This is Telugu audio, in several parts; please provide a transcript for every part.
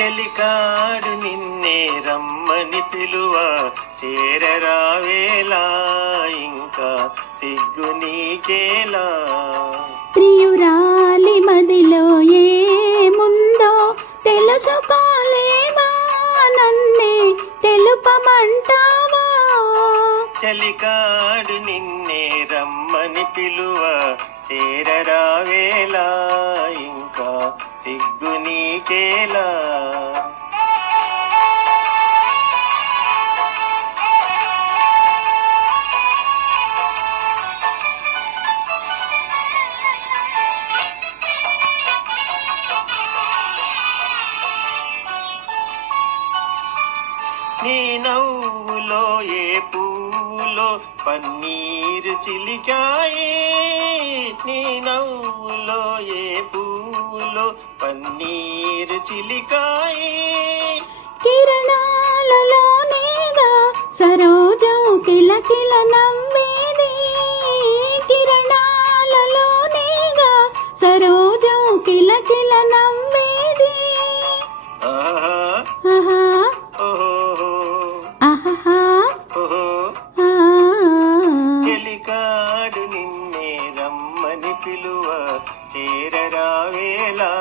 చెలికాడు నిన్నే రమ్మని పిలువ చేరరావేలా ఇంకా సిగ్గు నీకేలా. ప్రియురాలి మదిలో ఏముందో తెలుసుకోలేవా, నన్నే తెలుపమంటావా. చెలికాడు నిన్నే రమ్మని పిలువ చేరరావేలా ఇంకా సిగ్గు నీకేలా. నీ నవ్వులో ఏ పువ్వులో పన్నీరు చిలికాయే, నీ నవ్వులో ఏ పువ్వులో పన్నీరు చిలికాయే. కిరణాలలోనేగా సరోజం కిలకిల నవ్వేది, కిరణాలలోనేగా సరోజం కిలకిల నవ్వేది. ఆహా ఆహా ఓహో ఆహా ఓహో. ఆ. చెలికాడు నిన్నే రమ్మని పిలువ చేరరావేలా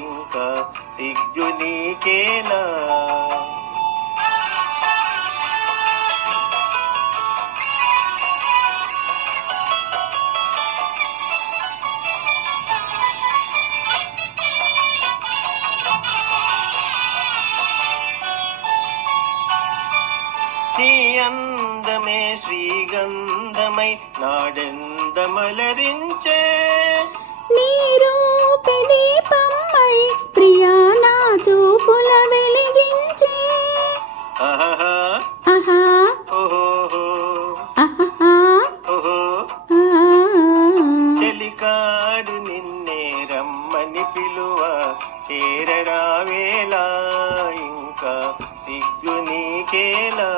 ఇంకా సిగ్గు నీకేలా. నీ అందమే శ్రీగంధమై నాడెందమలరించే, నీ రూపి దీపమ్మై ప్రియా నా చూపుల వెలిగించే. ఆహా ఆహా ఓహో ఆహా ఓహో. ఆ. చెలికాడు నిన్నే రమ్మని పిలువ చేరరావేలా ఇంకా సిగ్గు నీకేలా.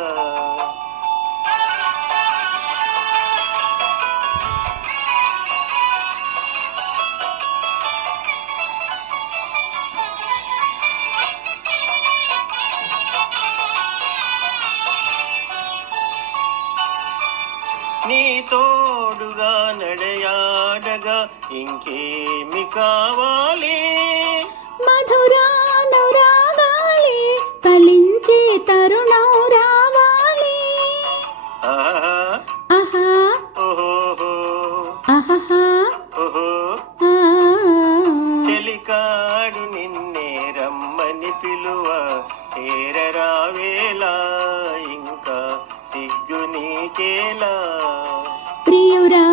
నీ తోడుగా నడయాడగా ఇంకేమి కావాలి. మధురానురాగాలి ఫలించే తరుణం రావాలి. ఆహా ఆహా ఓహో ఆహా ఓహో. ఆ. చెలికాడు నిన్నే రమ్మని పిలువ చేరరావేలా ఇంకా సిగ్గు నీకేలా. ప్రియురా